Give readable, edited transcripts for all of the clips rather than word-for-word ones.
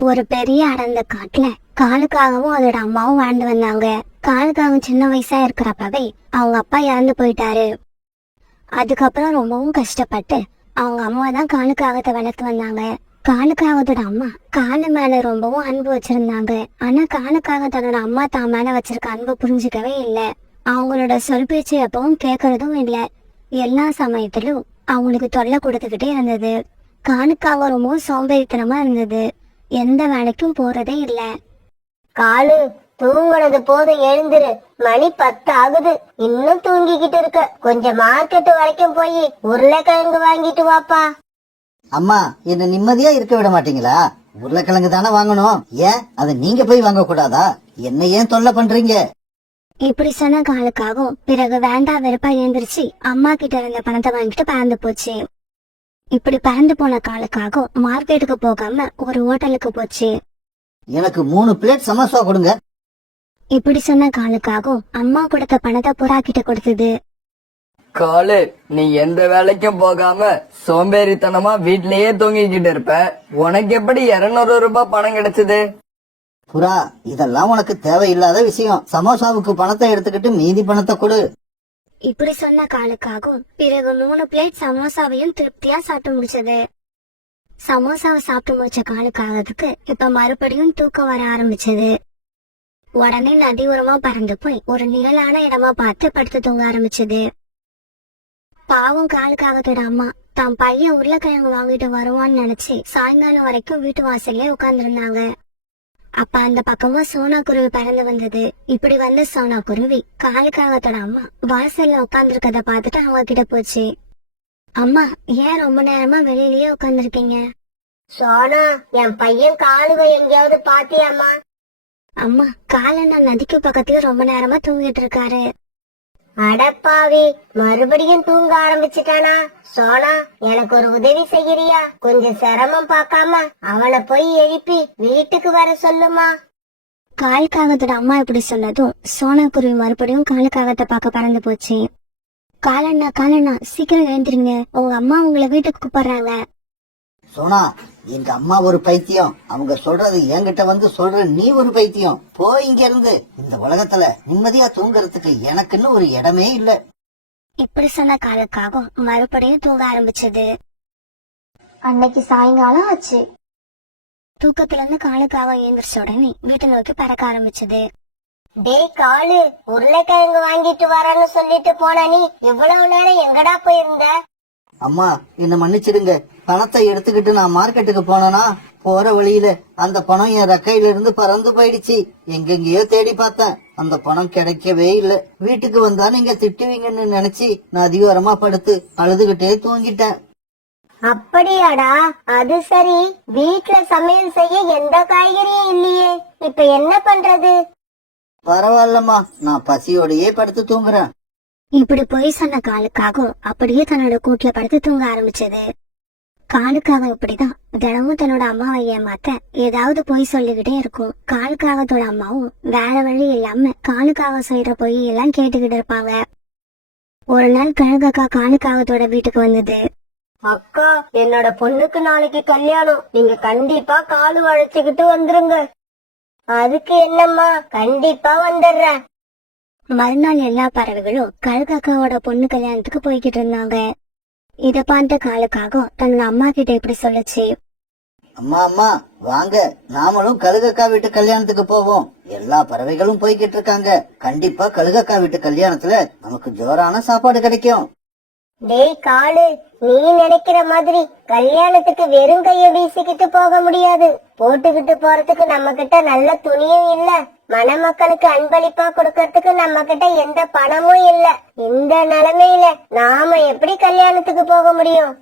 ஒரு பெரிய அடர்ந்த காட்டுல காலுக்காகவும் அதோட அம்மாவும் வாழ்ந்து வந்தாங்க. காலுக்காகவும் சின்ன வயசா இருக்கிறப்பவே அவங்க அப்பா இறந்து போயிட்டாரு. அதுக்கப்புறம் ரொம்பவும் கஷ்டப்பட்டு அவங்க அம்மா தான் காலுக்காகத்தை வளர்த்து வந்தாங்க. காலுக்காகத்தோட அம்மா காலு மேல ரொம்பவும் அன்பு வச்சிருந்தாங்க. ஆனா காலுக்காக தன்னோட அம்மா தான் மேல வச்சிருக்க அன்பு புரிஞ்சுக்கவே இல்லை. அவங்களோட சொல் பேச்சு எப்பவும் கேட்கறதும் இல்லை. எல்லா சமயத்திலும் அவங்களுக்கு தொல்லை கொடுத்துக்கிட்டே இருந்தது. காலுக்காக ரொம்பவும் சோம்பேறித்தனமா இருந்தது. எந்த வேலைக்கும் போறதே இல்ல. காலு, தூங்குனது போதும், எழுந்துரு. மணி 10 ஆகுது, இன்னும் தூங்கிக்கிட்டு இருக்க. கொஞ்சம் மார்க்கெட் வரைக்கும் போய் உருளைக்கிழங்கு வாங்கிட்டு வாப்பா. அம்மா, என்ன நிம்மதியா இருக்க விட மாட்டீங்களா? உருளைக்கிழங்கு தானே வாங்கணும், ஏன் அதை நீங்க போய் வாங்க கூடாதா? என்ன ஏன் தொல்லை பண்றீங்க? இப்படி சொன்ன காலுக்காகவும் பிறகு வேண்டா வெறுப்பா எழுந்திருச்சு அம்மா கிட்ட இருந்த பணத்தை வாங்கிட்டு பறந்து போச்சு. இப்படி பறந்து போன காலுக்காகவும் மார்க்கெட்டுக்கு போகாம ஒரு ஹோட்டலுக்கு போச்சு. எனக்கு 3 பிளேட் சமோசா கொடுங்க. இப்படி சொன்ன காலுக்காகவும் அம்மா கொடுத்த பணத்தை புறா கிட்ட கொடுத்தது. காலு, நீ எந்த வேலைக்கும் போகாம சோம்பேறித்தனமா வீட்லயே தூங்கிக்கிட்டு இருப்ப. உனக்கு எப்படி 200 ரூபாய் பணம் கிடைச்சது? புறா, இதெல்லாம் உனக்கு தேவையில்லாத விஷயம். சமோசாவுக்கு பணத்தை எடுத்துக்கிட்டு மீதி பணத்தை கொடு. இப்படி சொன்ன காலுக்காகவும் பிறகு 3 பிளேட் சமோசாவையும் திருப்தியா சாப்பிட்டு முடிச்சது. சமோசாவை சாப்பிட்டு முடிச்ச காலுக்காகத்துக்கு இப்ப மறுபடியும் தூக்கம் வர ஆரம்பிச்சது. உடனே நதி ஓரமா பறந்து போய் ஒரு நிழலான இடமா பார்த்து படுத்து தூங்க ஆரம்பிச்சது. பாவம் காலுக்காகத்தோட அம்மா தான் பையன் உருளைக்கிழங்கு வாங்கிட்டு வருவான்னு நினைச்சு சாயங்காலம் வரைக்கும் வீட்டு வாசல்ல உட்கார்ந்து இருந்தாங்க. அப்ப அந்த பக்கமா சோனா குருவி பறந்து வந்தது. இப்படி வந்த சோனா குருவி காலுக்காகத்தோட அம்மா வாசல்ல உட்கார்ந்து இருக்கத பாத்துட்டு அவங்க கிட்ட போச்சு. அம்மா, ஏன் ரொம்ப நேரமா வெளியிலயே உட்கார்ந்துருக்கீங்க? சோனா, என் பையன் காலுவை எங்கேயாவது பாத்தியாமா? அம்மா, காலண்ணா நதிக்கு பக்கத்துல ரொம்ப நேரமா தூங்கிட்டு இருக்காரு. அடப்பாவி, மறுபடியும் தூங்க ஆரம்பிச்சுட்டானா? சோனா, எனக்கு ஒரு உதவி செய்யறியா? கொஞ்சம் சிரமம் பார்க்காம அவனை போய் எழுப்பி வீட்டுக்கு வர சொல்லுமா. காலுக்காகத்தோட அம்மா இப்படி சொன்னதும் சோனா குருவி மறுபடியும் காலுக்காகத்தை பார்க்க பறந்து போச்சு. காலண்ணா, சீக்கிரம் எழுந்திருங்க, உங்க அம்மா உங்களை வீட்டுக்கு கூப்பிடுறாங்க. சோனா, எங்க அம்மா ஒரு பைத்தியம். அவங்க சொல்றது என்கிட்ட வந்து சொல்ற நீ ஒரு பைத்தியம். போ இங்க இருந்து. இந்த உலகத்துல நிம்மதியா தூங்குறதுக்கு எனக்குன்னு ஒரு இடமே இல்ல. இப்படி சொன்ன காலுக்காகவும் மறுபடியும் தூங்க ஆரம்பிச்சது. அன்னைக்கு சாயங்காலம் ஆச்சு. தூக்கத்துல இருந்து காலுக்காக எழுந்திரிச்ச உடனே வீட்டை நோக்கி பறக்க ஆரம்பிச்சது. டேய் காலு, உருளைக்கிழங்கு வாங்கிட்டு வரேன்னு சொல்லிட்டு போன நீ இவ்வளவு நேரம் எங்கடா போயிருந்த? அம்மா, என்ன மன்னிச்சிடுங்க. பணத்தை எடுத்துக்கிட்டு நான் மார்க்கெட்டுக்கு போனேனா, போற வழியில அந்த பணம் என் ரெக்கையில இருந்து பறந்து போயிடுச்சு. எங்கெங்கயோ தேடி பார்த்தேன், அந்த பணம் கிடைக்கவே இல்ல. வீட்டுக்கு வந்தா நீங்க திட்டுவீங்கன்னு நினைச்சு நான் அதிகாரமா படுத்து அழுதுகிட்டே தூங்கிட்டேன். அப்படியாடா, அது சரி. வீட்டுல சமையல் செய்ய எந்த காய்கறியும் இல்லையே, இப்ப என்ன பண்றது? பரவாயில்லம்மா, நான் பசியோடையே படுத்து தூங்குறேன். இப்படி பொய் சொன்ன காலுக்காகவும் அப்படியே தன்னோட கூட்டுல படுத்து தூங்க ஆரம்பிச்சது. காலுக்காக இப்படிதான் தினமும் தன்னோட அம்மாவை ஏமாத்த ஏதாவது பொய் சொல்லிக்கிட்டே இருக்கும். காலுக்காகத்தோட அம்மாவும் வேற வழி இல்லாம காலுக்காக செய்யற பொய் எல்லாம் கேட்டுக்கிட்டு இருப்பாங்க. ஒரு நாள் கழுகக்கா காலுக்காகத்தோட வீட்டுக்கு வந்தது. அக்கா, என்னோட பொண்ணுக்கு நாளைக்கு கல்யாணம், நீங்க கண்டிப்பா காலு அழைச்சுக்கிட்டு வந்துருங்க. அதுக்கு என்னம்மா, கண்டிப்பா வந்துடுறேன். மறுநாள் எல்லா பறவைகளும் கழுகக்காவோட பொண்ணு கல்யாணத்துக்கு போய்கிட்டு இருந்தாங்க. இத பார்த்த காலுக்காகவும் தன்னோட அம்மா கிட்ட இப்படி சொல்லுச்சு. அம்மா, வாங்க, நாமளும் கழுகக்கா வீட்டு கல்யாணத்துக்கு போவோம். எல்லா பறவைகளும் போய்கிட்டு இருக்காங்க. கண்டிப்பா கழுகக்கா வீட்டு கல்யாணத்துல நமக்கு ஜோரான சாப்பாடு கிடைக்கும். டேய் காலு, நீ நினைக்கிற மாதிரி கல்யாணத்துக்கு வெறும் கைய வீசிக்கிட்டு போக முடியாது. போட்டுக்கிட்டு போறதுக்கு நம்ம கிட்ட நல்ல துணியும் இல்ல, மணமக்களுக்கு அன்பளிப்பா கொடுக்கறதுக்கு நம்ம கிட்ட எந்த பணமும் இல்ல. இந்த நிலைமையில நாம எப்படி கல்யாணத்துக்கு போக முடியும்?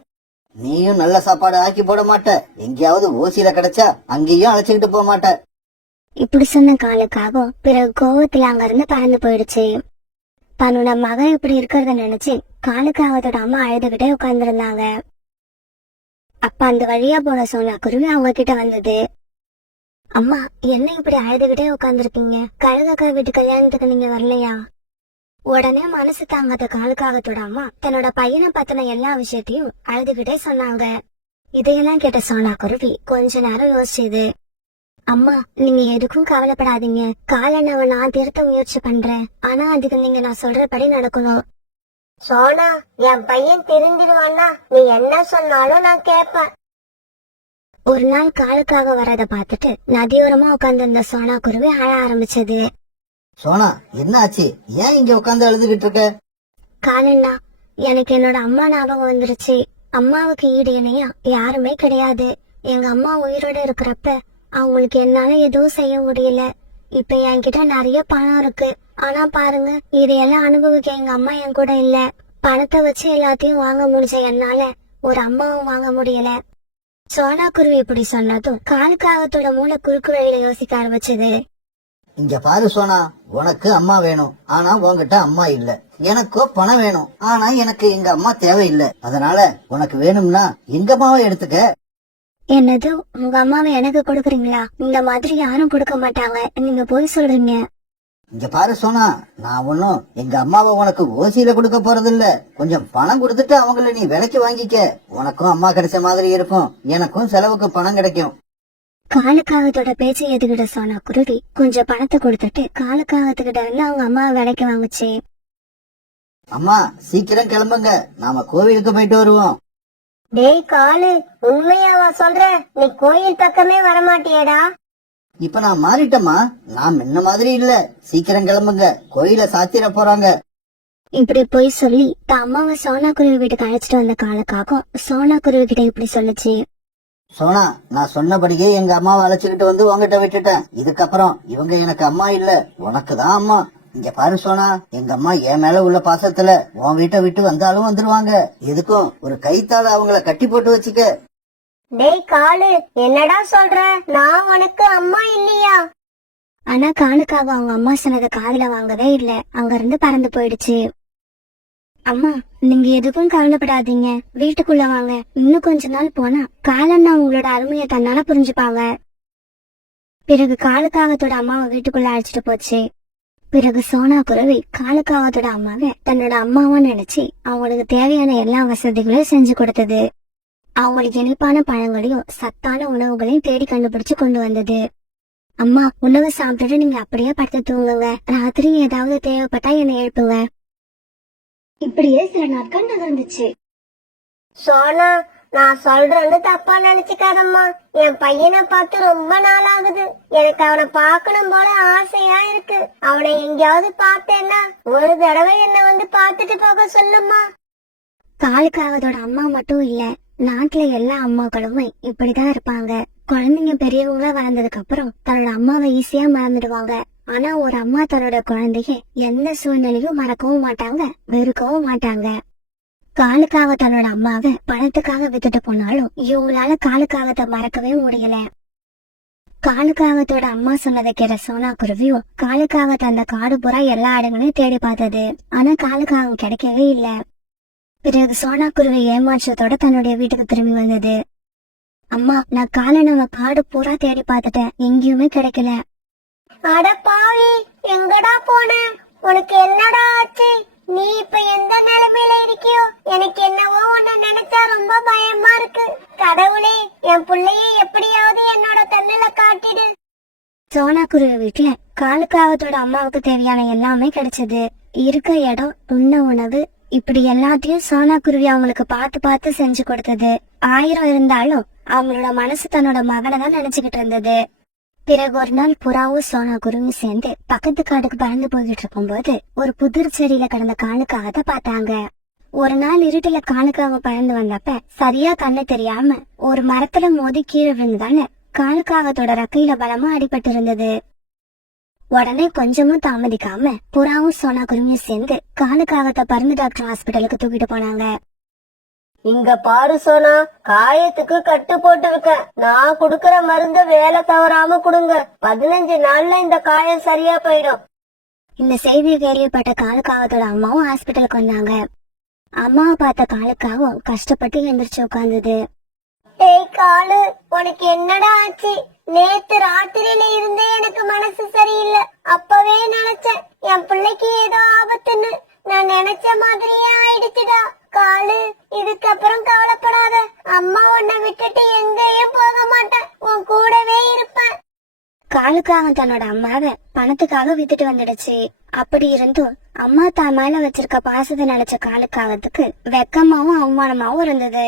நீயும் நல்ல சாப்பாடு ஆக்கி போட மாட்ட, எங்கேயாவது ஓசியில கிடைச்சா அங்கேயும் அழைச்சுக்கிட்டு போக மாட்ட. இப்படி சொன்ன காலுக்காகவும் பிறகு கோவத்துல அங்க இருந்து பறந்து போயிடுச்சு. தன்னோட மகன் இப்படி இருக்கிறத நினைச்சு காலுக்காகத்தோட அம்மா அழுதுகிட்டே உட்கார்ந்துருந்தாங்க. அப்ப அந்த வழியா போன சோனா குருவி அவங்க கிட்ட வந்தது. அம்மா, என்ன இப்படி அழுதுகிட்டே உட்கார்ந்துருக்கீங்க? கழுகக்கா வீட்டு கல்யாணத்துக்கு நீங்க வரலையா? உடனே மனசு தாங்காத காலுக்காகத்தோட அம்மா தன்னோட பையனை பத்தின எல்லா விஷயத்தையும் அழுதுகிட்டே சொன்னாங்க. இதையெல்லாம் கேட்ட சோனா குருவி கொஞ்ச நேரம் யோசிச்சுது. அம்மா, நீங்க எதுக்கும் கவலைப்படாதீங்க. காலண்ணாவை நான் திருத்த முயற்சி பண்றேன். ஆனா அதுக்கு நீங்க நான் சொல்றபடி நடக்கணும். சோனா, என் பையன் திருந்திடுவான்னா நீ என்ன சொன்னாலும் நான் கேட்பேன். ஒரு நாள் காலுக்காக வரத பார்த்துட்டு நதியோரமா உட்கார்ந்து இருந்த சோனா குருவி அழ ஆரம்பிச்சது. சோனா, என்ன ஆச்சு? ஏன் இங்க உட்கார்ந்து அழுதுகிட்டு இருக்க? காலண்ணா, எனக்கு என்னோட அம்மா ஞாபகம் வந்துருச்சு. அம்மாவுக்கு ஈடு இணையா யாருமே கிடையாது. எங்க அம்மா உயிரோட இருக்கிறப்ப அவங்களுக்கு என்னால எதுவும் செய்ய முடியல. இப்ப என்கிட்ட நிறைய பணம் இருக்கு. ஆனா பாருங்க, இதையெல்லாம் அனுபவிக்க எங்க அம்மா என் கூட இல்ல. பணத்தை வச்சு எல்லாத்தையும் வாங்க முடிஞ்ச என்னால ஒரு அம்மாவும் வாங்க முடியல. சோனா குருவி இப்படி சொன்னதும் காலுக்காகத்தோட மூளை குறுக்கு வழியில யோசிக்க ஆரம்பிச்சது. இங்க பாரு சோனா, உனக்கு அம்மா வேணும், ஆனா உன்கிட்ட அம்மா இல்ல. எனக்கோ பணம் வேணும், ஆனா எனக்கு எங்க அம்மா தேவையில்லை. அதனால உனக்கு வேணும்னா எங்க அம்மாவை எடுத்துக்க. என்னது, உங்க அம்மாவை எனக்கு கொடுக்குறீங்களா? இந்த மாதிரி யாரும் கொடுக்க மாட்டாங்க. நீங்க போய் சொல்றீங்க. இங்க பாரு சோனா, நான் ஒன்னும் எங்க அம்மாவை உனக்கு ஓசியில கொடுக்க போறதில்ல. கொஞ்சம் பணம் கொடுத்துட்டு அவங்கள நீ விலைக்கு வாங்கிக்க. உனக்கும் அம்மா கிடைச்ச மாதிரி இருக்கும், எனக்கும் செலவுக்கு பணம் கிடைக்கும். காலுக்காகத்தோட பேச்சை எதுக்கிட்ட சோனா குருவி கொஞ்சம் பணத்தை கொடுத்துட்டு காலுக்காகத்துக்கிட்ட இருந்து அவங்க அம்மாவை விலைக்கு வாங்குச்சு. அம்மா, சீக்கிரம் கிளம்புங்க, நாம கோவிலுக்கு போயிட்டு வருவோம். டேய் காலு, உண்மையாவா சொல்ற? நீ கோயில் பக்கமே வரமாட்டியேடா. இப்ப நான் மாறிட்டேம்மா, நான் முன்ன மாதிரி இல்ல. சீக்கிரம் கிளம்புங்க, கோயில சாத்திர போறாங்க. இப்படி போய் சொல்லி தான் அம்மாவை சோனா குருவி வீட்டுக்கு அழைச்சிட்டு வந்த காலுக்காகும் சோனா குருவி கிட்ட இப்படி சொல்லுச்சு. சோனா, நான் சொன்னபடியே எங்க அம்மாவை அழைச்சுக்கிட்டு வந்து உங்ககிட்ட விட்டுட்டேன். இதுக்கப்புறம் இவங்க எனக்கு அம்மா இல்ல, உனக்கு தான் அம்மா. இங்க பாரு சோனா, எங்க அம்மா என் மேல உள்ள பாசத்துல உன் வீட்டை விட்டு வந்தாலும் வந்துருவாங்க. எதுக்கும் ஒரு கைத்தால அவங்கள கட்டி போட்டு வச்சுக்க. டேய் காலு, என்னடா சொல்ற? நான் உனக்கு அம்மா இல்லையா? ஆனா காலுக்காக அவங்க அம்மா சொன்னதை காதுல வாங்கவே இல்ல. அங்க இருந்து பறந்து போயிடுச்சு. அம்மா, நீங்க எதுக்கும் கவலைப்படாதீங்க. வீட்டுக்குள்ள வாங்க. இன்னும் கொஞ்ச நாள் போனா காலண்ணா உங்களோட அருமையை தன்னால புரிஞ்சுப்பாங்க. பிறகு காலுக்காகத்தோட அம்மாவை வீட்டுக்குள்ள அழைச்சிட்டு போச்சு. பிறகு சோனா குருவி காலுக்காகத்தோட அம்மாவை தன்னோட அம்மாவா நினைச்சு அவங்களுக்கு தேவையான எல்லா வசதிகளையும் செஞ்சு கொடுத்தது. அவங்களுக்கு இனிப்பான பழங்களையும் சத்தான உணவுகளையும் தேடி கண்டுபிடிச்சு கொண்டு வந்தது. அம்மா, உணவு சாப்பிட்டுட்டு நீங்க அப்படியே படுத்து தூங்குங்க. ராத்திரி ஏதாவது தேவைப்பட்டா என்னை எழுப்புங்க. இப்படியே சில நாட்கள் நகர்ந்துச்சு. சோனா, நான் சொல்றது தப்பா நினைச்சுக்காதம்மா. என் பையனை பார்த்து ரொம்ப நாள் ஆகுது. எனக்கு அவனை பார்க்கணும் போல ஆசையா இருக்கு. அவனை எங்கேயாவது பார்த்தேன்னா ஒரு தடவை என்ன வந்து பார்த்துட்டு போக சொல்லுமா. காலுக்காகத்தோட அம்மா மட்டும் இல்ல, நாட்டுல எல்லா அம்மாக்களுமே இப்படிதான் இருப்பாங்க. குழந்தைங்க பெரியவங்களா வளர்ந்ததுக்கு அப்புறம் தன்னோட அம்மாவை ஈஸியா மறந்துடுவாங்க. ஆனா ஒரு அம்மா தன்னோட குழந்தைய எந்த சூழ்நிலையும் மறக்கவும் மாட்டாங்க, வெறுக்கவும் மாட்டாங்க. காலுக்காக தன்னோட அம்மாவை பணத்துக்காக வித்துட்டு போனாலும் இவங்களால காலுக்காகத்தை மறக்கவே முடியல. காலுக்காகத்தோட அம்மா சொன்னதை கேட்ட சோனா குருவியும் காலுக்காகத்தை அந்த காடு பூரா எல்லா இடங்களையும் தேடி பார்த்தது. ஆனா காலுக்காகம் கிடைக்கவே இல்ல. பிறகு சோனா குருவி ஏமாற்றத்தோட தன்னுடைய வீட்டுக்கு திரும்பி வந்தது. அம்மா, நான் காலண்ணாவை காடு பூரா தேடி பார்த்துட்டேன், எங்கேயுமே கிடைக்கல. அட பாவி, எங்கடா போன? உனக்கு என்னடா ஆச்சு? நீ இப்ப எந்த நிலைமையில இருக்கியோ? எனக்கு என்னவோ உன்னை நினைச்சா ரொம்ப பயமா இருக்கு. கடவுளே, என் பிள்ளைய எப்படியாவது என்னோட கண்ணுல காட்டிடு. சோனா குருவி வீட்டுல காலுக்காகத்தோட அம்மாவுக்கு தேவையான எல்லாமே கிடைச்சது. இருக்க இடம், உண்ண உணவு, இப்படி எல்லாத்தையும் சோனா குருவி அவங்களுக்கு பார்த்து பார்த்து செஞ்சு கொடுத்தது. 1000 இருந்தாலும் அவங்களோட மனசு தன்னோட மகனை தான் நினைச்சுக்கிட்டு இருந்தது. பிறகு ஒரு நாள் புறாவும் சோனா குருவி சேர்ந்து பக்கத்து காட்டுக்கு பறந்து போய்கிட்டு இருக்கும் போது ஒரு புதிர் செடியில கிடந்த காலுக்காகத்தை பார்த்தாங்க. ஒரு நாள் இருட்டுல காலுக்காக பறந்து வந்தப்ப சரியா கண்ணு தெரியாம ஒரு மரத்துல மோதி கீழே விழுந்ததால காலுக்காகத்தோட ரக்கையில பலமா அடிபட்டு இருந்தது. உடனே கொஞ்சமும் தாமதிக்காம புறாவும் சோனா குருவியும் சேர்ந்து காலுக்காகத்தை பருந்து டாக்டர் ஹாஸ்பிட்டலுக்கு தூக்கிட்டு போனாங்க. இங்க பாரு சோனா, காயத்துக்கு கட்டு போட்டு இருக்க. நான் குடுக்கற மருந்த வேலை தவறாம குடுங்க. 15 நாள்ல இந்த காயம் சரியா போயிடும். இந்த செய்தியை கேள்விப்பட்ட காலுக்காகத்தோட அம்மாவும் ஹாஸ்பிட்டலுக்கு வந்தாங்க. அம்மாவை பார்த்த காலுக்காகவும் கஷ்டப்பட்டு எந்திரிச்சு உட்கார்ந்தது. ஏய் காலு, உனக்கு என்னடா ஆச்சு? நேத்து ராத்திரியில இருந்தே எனக்கு மனசு சரியில்லை. அப்பவே நினைச்சேன் என் பிள்ளைக்கு ஏதோ ஆபத்துன்னு. நான் நினைச்ச மாதிரியே ஆயிடுச்சுடா. காலு, இதுக்கப்புறம் கவலைப்படாத. அம்மா உன்னை விட்டுட்டு எங்கேயும் போக மாட்டேன். உன் கூடவே இருப்பேன். காலுக்காக தன்னோட அம்மாவை பணத்துக்காக வித்துட்டு வந்துடுச்சு. அப்படி இருந்தும் அம்மா தான் மேல வச்சிருக்க பாசத்தை நினைச்ச காலுக்காகத்துக்கு வெக்கமாவும் அவமானமாவும் இருந்தது.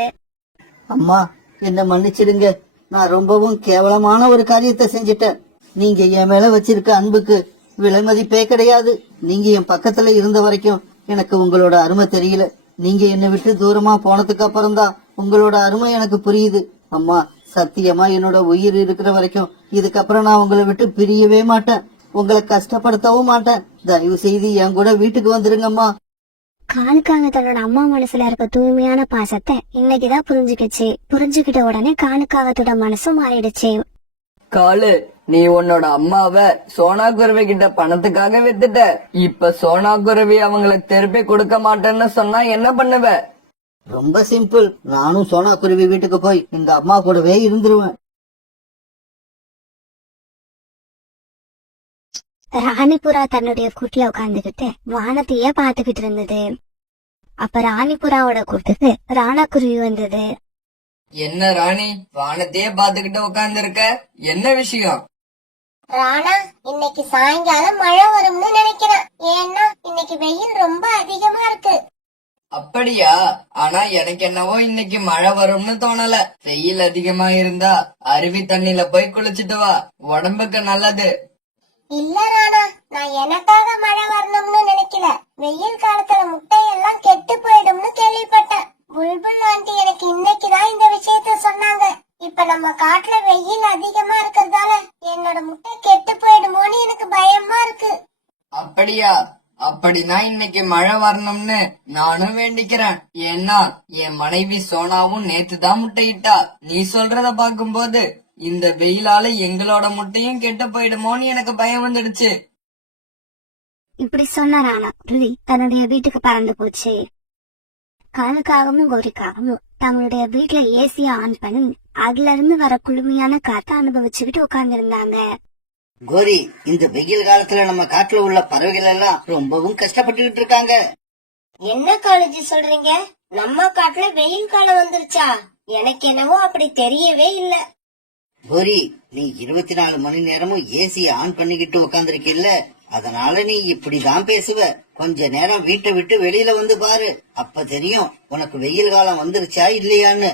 அம்மா, என்ன மன்னிச்சிடுங்க. நான் ரொம்பவும் கேவலமான ஒரு காரியத்தை செஞ்சிட்டேன். நீங்க என் மேல வச்சிருக்க அன்புக்கு விலை மதிப்பே கிடையாது. நீங்க என் பக்கத்துல இருந்த வரைக்கும் எனக்கு உங்களோட அருமை தெரியல. நீங்க என்னை விட்டு தூரமா போனதுக்கு அப்புறம் தான் உங்களோட அருமை எனக்கு புரியுது. அம்மா, சத்தியமா என்னோட உயிர் இருக்கிற வரைக்கும் இதுக்கப்புறம் நான் உங்களை விட்டு பிரியவே மாட்டேன். உங்களை கஷ்டப்படுத்தவும் மாட்டேன். தயவு செய்து என் கூட வீட்டுக்கு வந்துருங்கம்மா. காலுக்காக தன்னோட அம்மா மனசுல இருக்க தூய்மையான பாசத்தை இன்னைக்குதான் புரிஞ்சுக்கிச்சு. புரிஞ்சுக்கிட்ட உடனே காலுக்காகத்தோட மனசும் மாறிடுச்சு. காலு, நீ உன்னோட அம்மாவை சோனா குருவி கிட்ட பணத்துக்காக வித்துட்ட. இப்ப சோனா குருவி அவங்களுக்கு திருப்பி கொடுக்க மாட்டேன்னு சொன்னா என்ன பண்ணுவ? ரொம்ப சிம்பிள். நானும் சோனா குருவி வீட்டுக்கு போய் எங்க அம்மா கூடவே இருந்துருவேன். ராணிபுரா தன்னுடைய கூட்டுல உட்கார்ந்துகிட்டு வானத்தையே பாத்துக்கிட்டு இருந்தது. அப்ப ராணிபுராவோட கூட்டுக்கு ராணா குருவி வந்தது. என்ன ராணி, வானத்தையே பாத்துக்கிட்டு உட்கார்ந்து இருக்க? என்ன விஷயம்? ராணா, இன்னைக்கு சாயங்காலம் மழை வரும்னு நினைக்கிறேன். ஏன்னா இன்னைக்கு வெயில் ரொம்ப அதிகமா இருக்கு. அப்படியா? ஆனா எனக்கு என்னவோ இன்னைக்கு மழை வரும்னு தோணல. வெயில் அதிகமா இருந்தா அருவி தண்ணில போய் குளிச்சிட்டு வா, உடம்புக்கு நல்லது. இல்ல ராணா, நான் எனக்காக மழை வரணும்னு நினைக்கல. வெயில் காலத்துல முட்டையெல்லாம் கெட்டு போயிடும்னு கேள்விப்பட்டேன். புல்புல் ஆண்டி எனக்கு இன்னைக்குதான் இந்த விஷயத்த சொன்னாங்க. இப்ப நம்ம காட்டுல வெயில் அதிகமா இருக்கறதால என்னோட முட்டை கெட்டு போயிடுமோன்னு எனக்கு பயமா இருக்கு. அப்படியா? அப்படின்னா இன்னைக்கு மழை வரணும்னு நானும் வேண்டிக்கிறேன். ஏன்னா என் மனைவி சோனாவும் நேத்துதான் முட்டையிட்டா. நீ சொல்றத பாக்கும்போது இந்த வெயிலால எங்களோட முட்டையும் கெட்டு போயிடுமோன்னு எனக்கு பயம் வந்துடுச்சு. இப்படி சொன்ன ராணா குருவி தன்னுடைய வீட்டுக்கு பறந்து போச்சு. காலுக்காகவும் கோரிக்காகவும் தங்களுடைய வீட்டுல ஏசிய ஆன் பண்ணி அதுல இருந்து வர குளுமையான காத்த அனுபவிச்சுக்கிட்டு உட்கார்ந்து இருந்தாங்க. கோரி, இந்த வெயில் காலத்துல நம்ம காட்டுல உள்ள பறவைகள் எல்லாம் ரொம்பவும் கஷ்டப்பட்டுக்கிட்டு இருக்காங்க. என்ன காலேஜ் சொல்றீங்க? நம்ம காட்டுல வெயில் காலம் வந்துருச்சா? எனக்கு என்னவோ அப்படி தெரியவே இல்ல. கோரி, நீ 24 மணி நேரமும் ஏசிய ஆன் பண்ணிக்கிட்டு உட்காந்துருக்கில்ல, அதனால நீ இப்படிதான் பேசுவ. கொஞ்ச நேரம் வீட்டை விட்டு வெளியில வந்து பாரு, அப்ப தெரியும் உனக்கு வெயில் காலம் வந்துருச்சா இல்லையான்னு.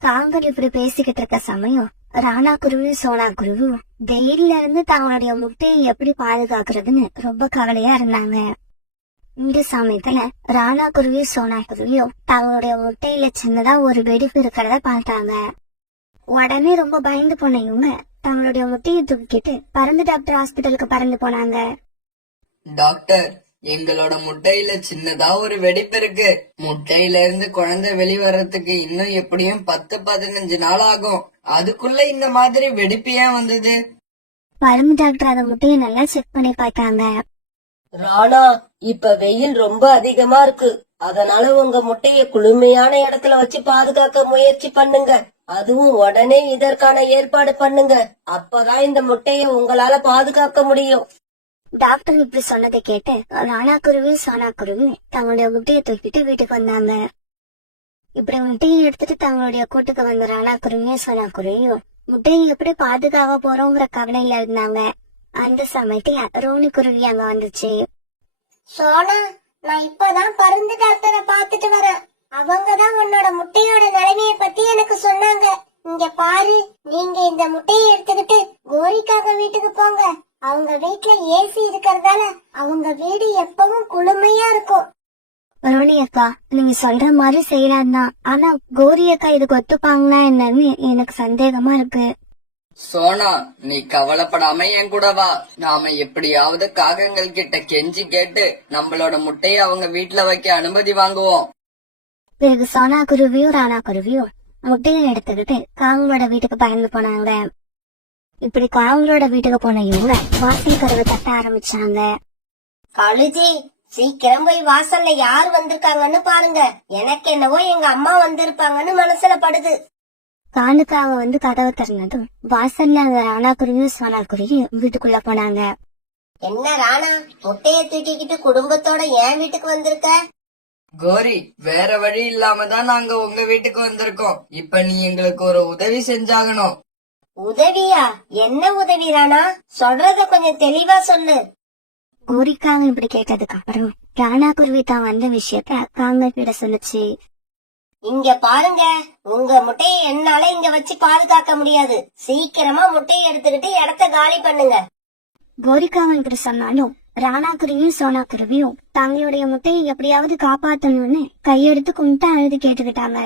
தாங்கள் இப்படி பேசிக்கிட்டு இருக்க சமயம் ராணா குருவி சோனா குருவி வெயில்ல இருந்து தங்களுடைய முட்டையை எப்படி பாதுகாக்கிறதுன்னு ரொம்ப கவலையா இருந்தாங்க. இந்த சமயத்துல ராணா குருவி சோனா குருவியும் தங்களுடைய முட்டையில சின்னதா ஒரு வெடிப்பு இருக்கிறத பார்த்தாங்க. உடனே ரொம்ப பயந்து போன இவங்க தங்களுடைய முட்டையை தூக்கிட்டு பறந்து டாக்டர் ஹாஸ்பிட்டலுக்கு பறந்து போனாங்க. டாக்டர், எங்களோட முட்டையில சின்னதா ஒரு வெடிப்பு இருக்கு. முட்டையில இருந்து குழந்தை வெளிவரத்துக்கு இன்னும் எப்படியும் 10-15 நாள் ஆகும். அதுக்குள்ள இந்த மாதிரி வெடிப்பு ஏன் வந்தது? பறந்து டாக்டர் அந்த முட்டையை நல்லா செக் பண்ணி பார்த்தாங்க. ராணா, இப்ப வெயில் ரொம்ப அதிகமா இருக்கு. அதனால உங்க முட்டைய குளுமையான இடத்துல வச்சு பாதுகாக்க முயற்சி பண்ணுங்க. அதுவும் உடனே இதற்கான ஏற்பாடு பண்ணுங்க. அப்பதான் இந்த முட்டைய உங்களால பாதுகாக்க முடியும். டாக்டர் இப்படி சொன்னதை கேட்டு ராணா குருவி சோனா குருவி தங்களுடைய முட்டையை தூக்கிட்டு வீட்டுக்கு வந்தாங்க. இப்படி முட்டையை எடுத்துட்டு தங்களுடைய கூட்டுக்கு வந்த ராணா குருவியும் சோனா குருவியும் முட்டையை எப்படி பாதுகாக்க போறோங்கிற கவலையில இருந்தாங்க. அந்த சமயத்துல ரோனி குருவி அங்க வந்துச்சு. சோனா, நான் இப்பதான் பருந்து டாக்டரை பாத்துட்டு வரேன். அவங்கதான் உன்னோட முட்டையோட நிலைமைய பத்தி எனக்கு சொன்னாங்க. இங்க பாரு, நீங்க இந்த முட்டையை எடுத்துக்கிட்டு கோரிக்காக வீட்டுக்கு போங்க. அவங்க வீட்டுல ஏசி இருக்கறதால அவங்க வீடு எப்பவும் குளுமையா இருக்கும். ரோனி அக்கா, நீங்க சொல்ற மாதிரி செய்யலாம். ஆனா கோரி அக்கா இதுக்கு ஒத்துப்பாங்களா என்னன்னு எனக்கு சந்தேகமா இருக்கு. சோனா, நீ கவலைப்படாம என் கூட வா. நாம எப்படியாவது காகங்கள் கிட்ட கெஞ்சி கேட்டு நம்மளோட முட்டையை அவங்க வீட்டுல வைக்க அனுமதி வாங்குவோம். பிறகு சோனா குருவியும் ராணா குருவியும் முட்டையை எடுத்துக்கிட்டு காங்களோட வீட்டுக்கு பறந்து போனாங்க. இப்படி காங்களோட வீட்டுக்கு போன இவங்க வாசல் கதவை தட்ட ஆரம்பிச்சாங்க. காலுஜி, சீக்கிரம் போய் வாசல்ல யார் வந்திருக்காங்கன்னு பாருங்க. எனக்கு என்னவோ எங்க அம்மா வந்திருப்பாங்கன்னு மனசுல படுது. காலுக்காக வந்து கதவை திறந்ததும் வாசல்ல அந்த ராணா குருவியும் சோனா குருவியும் வீட்டுக்குள்ள போனாங்க. என்ன ராணா, முட்டைய தூக்கிக்கிட்டு குடும்பத்தோட என் வீட்டுக்கு வந்திருக்க? கோரி, வேற வழி இல்லாம தான் நாங்க உங்க வீட்டுக்கு வந்திருக்கோம். இப்ப நீ எங்களுக்கு ஒரு உதவி செஞ்சாகணும். உதவியா? என்ன உதவி ராணா? சொல்றத கொஞ்சம் தெளிவா சொல்லு. கோரிக்காங்க இப்படி கேட்டதுக்கு அப்புறம் ராணா குருவி தான் வந்த விஷயத்த காங்கல் கிட்ட சொல்லுச்சு. இங்க பாருங்க, உங்க முட்டையை என்னால இங்க வச்சு பாதுகாக்க முடியாது. சீக்கிரமா முட்டையை எடுத்துக்கிட்டு இடத்த காலி பண்ணுங்க. கோரிக்காவன் கிட்ட சொன்னாலும் ராணா குருவியும் சோனா குருவியும் தங்களுடைய முட்டையை எப்படியாவது காப்பாத்தணும்னு கையெடுத்து கும்பிட்டு அழுது கேட்டுக்கிட்டாங்க.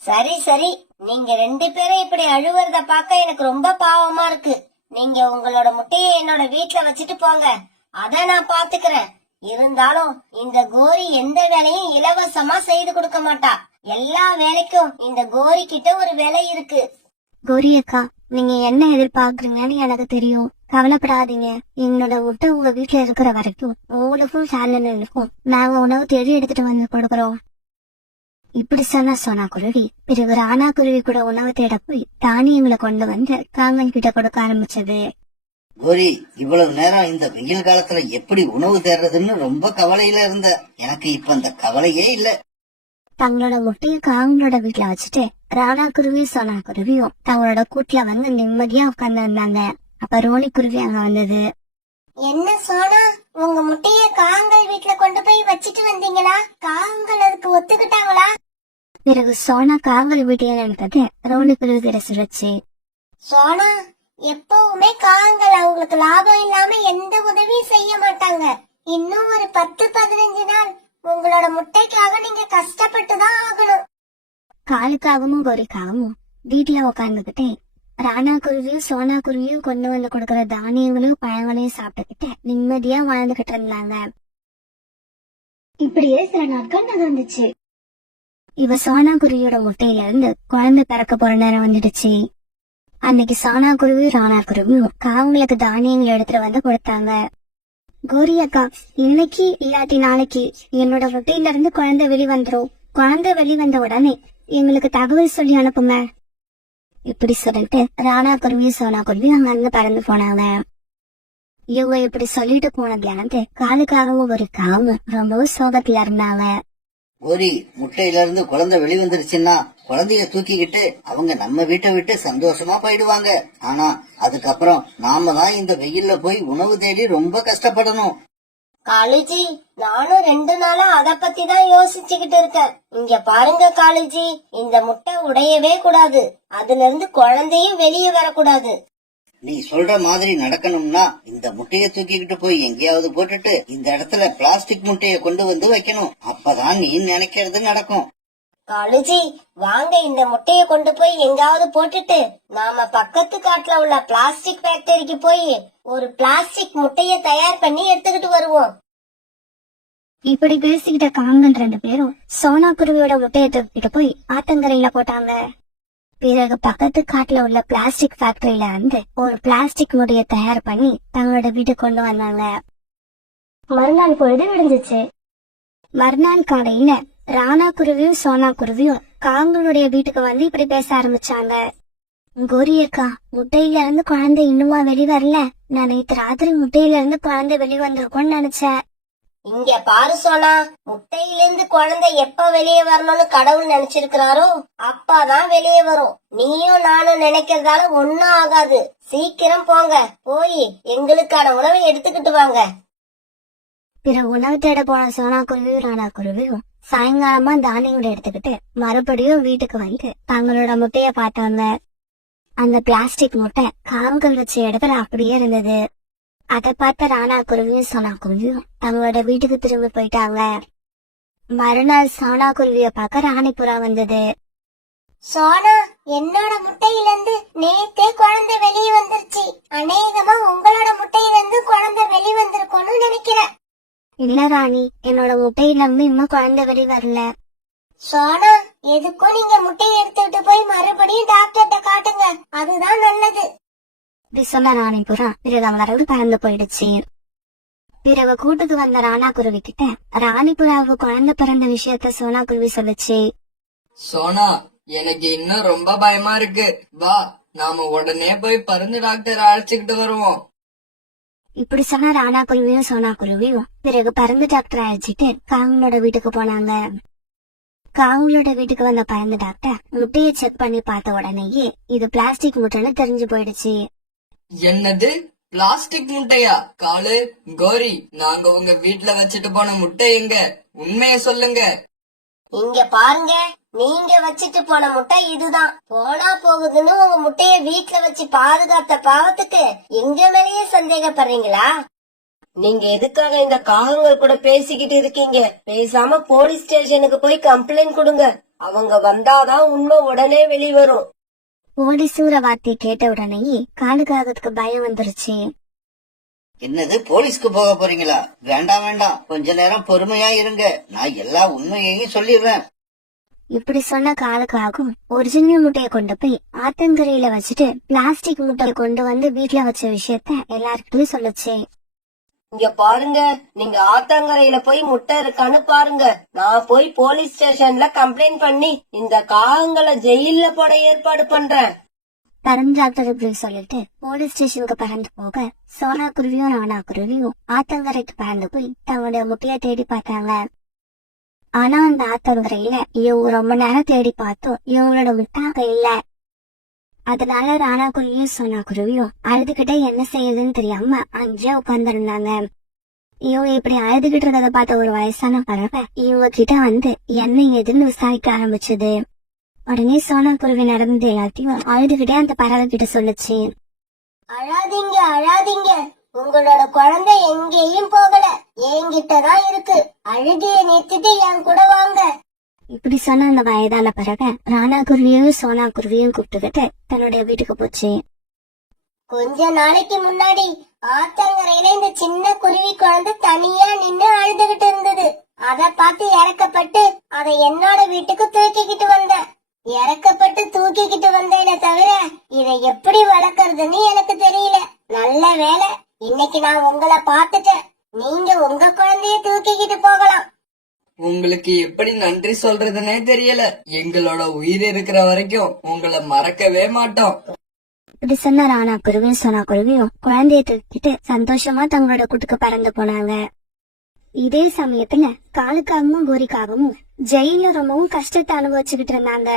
சரி சரி, நீங்க 2 பேரும் இப்படி அழுவுறத பார்க்க எனக்கு ரொம்ப பாவமா இருக்கு. நீங்க உங்களோட முட்டையை என்னோட வீட்டுல வச்சுட்டு போங்க, அத நான் பாத்துக்கிறேன். இருந்தாலும் இந்த கோரி எந்த வேலையும் இலவசமா செய்து கொடுக்க மாட்டா. எல்லா வேலைக்கும் இந்த கோரி கிட்ட ஒரு விலை இருக்கு. கோரி அக்கா, நீங்க என்ன எதிர்பார்க்கறீங்கன்னு எனக்கு தெரியும். கவலைப்படாதீங்க. எங்களோட முட்டை உங்க வீட்டுல இருக்கிற வரைக்கும் உங்களுக்கும் சேனலுக்கும் நாங்க உணவு தேடி எடுத்துட்டு வந்து கொடுக்கறோம். இப்படி சொன்ன சோனா குருவி பிறகு ராணா குருவி கூட உணவு தேட போய் தானியங்களை கொண்டு வந்து காங்கன் கிட்ட கொடுக்க ஆரம்பிச்சது. கோரி, இவ்வளவு நேரம் இந்த வெயில் காலத்துல எப்படி உணவு தேடுறதுன்னு ரொம்ப கவலையில இருந்த. எனக்கு இப்ப அந்த கவலையே இல்ல. தங்களோட முட்டையை காங்களோட வீட்டுல வச்சுட்டு ராணா குருவி சோனா குருவியும் தங்களோட கூட்டுல வந்து நிம்மதியா உட்கார்ந்து இருந்தாங்க. அப்ப ரோனி குருவி அங்க வந்தது. என்ன சோனா, உங்க முட்டைய காங்கல் வீட்டுல கொண்டு போய் வச்சிட்டு வந்தீங்களா? காங்கல் அதுக்கு ஒத்துக்கிட்டாங்களா? பிறகு சோனா காவல் வீட்டையே நினைத்தது ரோனி குருவி கிட்ட சொல்லுச்சு. சோனா, எப்பவுமே காங்கல் அவங்களுக்கு லாபம் இல்லாம எந்த உதவியும் செய்ய மாட்டாங்க. இன்னும் ஒரு 10-15 நாள் உங்களோட முட்டைக்காக நீங்க கஷ்டப்பட்டுதான் ஆகணும். காலுக்காகவும் கோரிக்காகவும் வீட்டுல உட்கார்ந்துகிட்டே ராணா குருவியும் சோனா குருவியும் கொண்டு வந்து கொடுக்கற தானியங்களையும் பழங்களையும் சாப்பிட்டுக்கிட்டு நிம்மதியா வாழ்ந்துகிட்டு இருந்தாங்க. இப்படியே சில நாட்கள் நகர்ந்துச்சு. இவ சோனா குருவியோட முட்டையில இருந்து குழந்தை பிறக்க போற நேரம் வந்துடுச்சு. அன்னைக்கு சோனா குருவி ராணா குருவியும் காவங்களுக்கு தானியங்கள் எடுத்துட்டு வந்து கொடுத்தாங்க. கோரி அக்கா, இன்னைக்கு இல்லாட்டி நாளைக்கு என்னோட முட்டையில இருந்து குழந்தை வெளிவந்துரும். குழந்தை வெளிவந்த உடனே எங்களுக்கு தகவல் சொல்லி அனுப்புங்க. இப்படி சொல்லிட்டு ராணா குருவி சோனா குருவி அங்க இருந்து பறந்து போனாங்க. இவங்க இப்படி சொல்லிட்டு போனது காலுக்காகவும் ஒரு காம ரொம்பவும் சோகத்துல இருந்தாங்க. கோரி, முட்டையில இருந்து குழந்தை வெளிவந்துருச்சுன்னா குழந்தைய தூக்கிக்கிட்டு அவங்க நம்ம வீட்டை விட்டு சந்தோஷமா போயிடுவாங்க. ஆனா அதுக்கப்புறம் நாம தான் இந்த வெயில்ல போய் உணவு தேடி ரொம்ப கஷ்டப்படணும். காளிஜி, நானும் 2 நாளா அத பத்தி தான் யோசிச்சுக்கிட்டு இருக்கேன். இங்க பாருங்க காளிஜி, இந்த முட்டை உடையவே கூடாது. அதுல இருந்து குழந்தையும் வெளியே வரக்கூடாது. நீ சொல்ற மாதிரி நடக்கணும்னா இந்த முட்டைய தூக்கிக்கிட்டு போய் எங்கேயாவது போட்டுட்டு இந்த இடத்துல பிளாஸ்டிக் முட்டைய கொண்டு வந்து வைக்கணும். அப்பதான் நீ நினைக்கிறது நடக்கும். காளிஜி, வாங்க இந்த முட்டைய கொண்டு போய் எங்காவது போட்டுட்டு நாம பக்கத்து காட்டுல உள்ள பிளாஸ்டிக் ஃபேக்டரிக்கு போய் ஒரு பிளாஸ்டிக் முட்டைய தயார் பண்ணி எடுத்துக்கிட்டு வருவோம். இப்படி பேசிக்கிட்ட காங்கன் 2 பேரும் சோனா குருவியோட முட்டையை தூக்கிட்டு போய் ஆத்தங்கரையில போட்டாங்க. பிறகு பக்கத்து காட்டுல உள்ள பிளாஸ்டிக் ஃபேக்டரியில இருந்து ஒரு பிளாஸ்டிக் முட்டைய தயார் பண்ணி தங்களோட வீட்டுக்கு கொண்டு வந்தாங்க. மறுநாள் பொழுது விடிஞ்சிச்சு. மறுநாள் காலையில ராணா குருவியும் சோனா குருவியும் காங்களுடைய வீட்டுக்கு வந்து இப்படி பேச ஆரம்பிச்சாங்க. கோரி அக்கா, முட்டையில இருந்து குழந்தை இன்னுமா வெளிவரல? நான் நேற்று ராத்திரி முட்டையில இருந்து குழந்தை வெளிவந்திருக்கும்னு நினைச்சேன். இங்க பாரு சோனா, முட்டையிலிருந்து குழந்தை எப்ப வெளியே வரணும்னு கடவுள் நினைச்சிருக்கிறாரோ அப்பாதான் வெளியே வரும். நீயும் நானும் நினைக்கிறதால ஒன்னும் ஆகாது. சீக்கிரம் போங்க, போய் எங்களுக்கான உணவை எடுத்துக்கிட்டு வாங்க. பிறகு உணவு தேட போன சோனா குருவியும் ராணா குருவியும் சாயங்காலமா தானியங்களை எடுத்துக்கிட்டு மறுபடியும் வீட்டுக்கு வந்து தங்களோட முட்டைய பார்த்தாங்க. அந்த பிளாஸ்டிக் முட்டை காவங்கள் வச்ச இடத்துல அப்படியே இருந்தது. அதை பார்த்த ராணா குருவியும் சோனா குருவியும் தங்களோட வீட்டுக்கு திரும்பி போயிட்டாங்க. மறுநாள் சோனா குருவிய பார்க்க ராணிப்புறா வந்தது. சோனா, என்னோட முட்டையிலிருந்து நேத்தே குழந்தை வெளியே வந்துருச்சு. அநேகமா உங்களோட முட்டையிலிருந்து குழந்தை வெளிவந்திருக்கும்னு நினைக்கிறேன். இல்ல ராணி, என்னோட முட்டையில இருந்து இன்னும் குழந்தை வெளி வரல. சோனா, எதுக்கும் நீங்க முட்டையை எடுத்துட்டு போய் மறுபடியும் டாக்டர்கிட்ட காட்டுங்க, அதுதான் நல்லது. இப்படி சொன்ன ராணிப்புறா பிறகு அங்கிருந்து பறந்து போயிடுச்சு. பிறகு கூட்டுக்கு வந்த ராணா குருவி கிட்ட ராணிப்புறாவுக்கு குழந்தை பிறந்த விஷயத்த சோனா குருவி சொல்லுச்சு. சோனா, எனக்கு இன்னும் ரொம்ப பயமா இருக்கு. வா, நாம உடனே போய் பருந்து டாக்டர் அழைச்சுக்கிட்டு வருவோம். இப்படி சொன்ன ராணா குருவியும் சோனா குருவியும் பிறகு பருந்து டாக்டர் அழைச்சிட்டு காங்களோட வீட்டுக்கு போனாங்க. காங்களோட வீட்டுக்கு வந்த பறந்து டாக்டர் முட்டையை செக் பண்ணி பார்த்த உடனேயே இது பிளாஸ்டிக் முட்டைன்னு தெரிஞ்சு போயிடுச்சு. என்னது, பிளாஸ்டிக் முட்டையா? காலு, கோரி, நாங்க உங்க வீட்ல வச்சுட்டு போன முட்டை எங்க? உண்மைய சொல்லுங்க. இங்க பாருங்க, நீங்க வச்சிட்டு போன முட்டை இதுதான். போனா போகுதுன்னு உங்க முட்டைய வீட்ல வச்சு பாதுகாத்த பாவத்துக்கு எங்க மேலேயே சந்தேகப்படுறீங்களா? நீங்க எதுக்காக இந்த காகங்கள் கூட பேசிக்கிட்டு இருக்கீங்க? பேசாம போலீஸ் ஸ்டேஷனுக்கு போய் கம்ப்ளைண்ட் கொடுங்க. அவங்க வந்தாதான் உண்மை உடனே வெளிவரும். போலீஸூர வார்த்தையை கேட்ட உடனேயே காலுக்காகத்துக்கு பயம் வந்துருச்சு. என்னது, போலீஸ்க்கு போக போறீங்களா? வேண்டாம் வேண்டாம், கொஞ்ச நேரம் பொறுமையா இருங்க, நான் எல்லா உண்மையையும் சொல்லிடுறேன். இப்படி சொன்ன காலுக்காகும் ஒரிஜினல் முட்டையை கொண்டு போய் ஆத்தங்கரையில வச்சுட்டு பிளாஸ்டிக் முட்டையை கொண்டு வந்து வீட்டுல வச்ச விஷயத்த எல்லாருக்கிட்டையும் சொல்லுச்சு. இங்க பாருங்க, நீங்க ஆத்தங்கரையில போய் முட்டை இருக்கான்னு பாருங்க. நான் போய் போலீஸ் ஸ்டேஷன்ல கம்ப்ளைண்ட் பண்ணி இந்த காகங்களை ஜெயில போட ஏற்பாடு பண்றேன். பறந்து டாக்டர் இப்படி சொல்லிட்டு போலீஸ் ஸ்டேஷனுக்கு பறந்து போக சோனா குருவியும் ராணா குருவியும் ஆத்தங்கரைக்கு பறந்து போய் தங்களுடைய முட்டையை தேடி பார்த்தாங்க. ஆனா அந்த ஆத்தங்கரையில இவங்க ரொம்ப நேரம் தேடி பார்த்தோம் இவங்களோட முட்டை அங்க இல்ல. அதனால ராணா குருவியும் சோனா குருவியும் அழுதுகிட்டே என்ன செய்யுதுன்னு தெரியாம அங்கேயே உட்கார்ந்துருந்தாங்க. இவங்க இப்படி அழுதுகிட்டு இருந்ததை பார்த்த ஒரு வயசான பறவை இவங்க கிட்ட வந்து என்ன ஏதுன்னு விசாரிக்க ஆரம்பிச்சது. உடனே சோனா குருவி நடந்தது எல்லாத்தையும் அழுதுகிட்டே அந்த பறவை கிட்ட சொல்லுச்சு. அழாதீங்க அழாதீங்க, உங்களோட குழந்தை எங்கேயும் போகல, என்கிட்டதான் இருக்கு. அழுகிய நிறுத்திட்டு என் கூட வாங்க. இப்படி சொன்ன அந்த வயதான பறவை ராணா குருவியும் சோனா குருவியும் கூப்பிட்டுக்கிட்டு தன்னுடைய வீட்டுக்கு போச்சு. கொஞ்ச நாளைக்கு முன்னாடி ஆத்தங்கரையில இந்த சின்ன குருவி குழந்தை தனியா நின்னு அழுதுகிட்டு இருந்தது. அத பார்த்து இறக்கப்பட்டு அதை என்னோட வீட்டுக்கு தூக்கிக்கிட்டு வந்தேன். இறக்கப்பட்டு தூக்கிக்கிட்டு வந்தேனே தவிர இதை எப்படி வளர்க்கறதுன்னு எனக்கு தெரியல. நல்ல வேலை, இன்னைக்கு நான் உங்களை பார்த்துட்டேன். நீங்க உங்க குழந்தைய தூக்கிக்கிட்டு போகலாம். உங்களுக்கு எப்படி நன்றி சொல்றதுன்னே தெரியல. எங்களோட உயிர் இருக்கிற வரைக்கும் உங்களை மறக்கவே மாட்டோம். இப்படி சொன்ன ராணா குருவியும் சோனா குருவியும் குழந்தைய தூக்கிட்டு சந்தோஷமா தங்களோட கூட்டுக்கு பறந்து போனாங்க. இதே சமயத்துல காலுக்காகவும் கோரிக்காகவும் ஜெயில ரொம்பவும் கஷ்டத்தை அனுபவிச்சுக்கிட்டு இருந்தாங்க.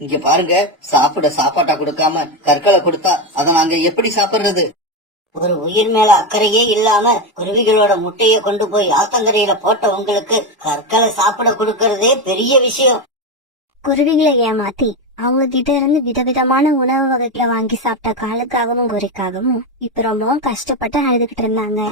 இங்க பாருங்க, சாப்பாட்டா கொடுக்காம கற்களை கொடுத்தா அதை நாங்க எப்படி சாப்பிடுறது? ஒரு உயிர் மேல அக்கறையே இல்லாம குருவிகளோட முட்டைய கொண்டு போய் ஆத்தங்கரையில போட்ட உங்களுக்கு கற்களை சாப்பிட கொடுக்கறதே பெரிய விஷயம். குருவிகளை ஏமாத்தி அவங்க கிட்ட இருந்து விதவிதமான உணவு வகைகளை வாங்கி சாப்பிட்ட காலுக்காகவும் கோரிக்காகவும் இப்ப ரொம்பவும் கஷ்டப்பட்டு அழுதுகிட்டு இருந்தாங்க.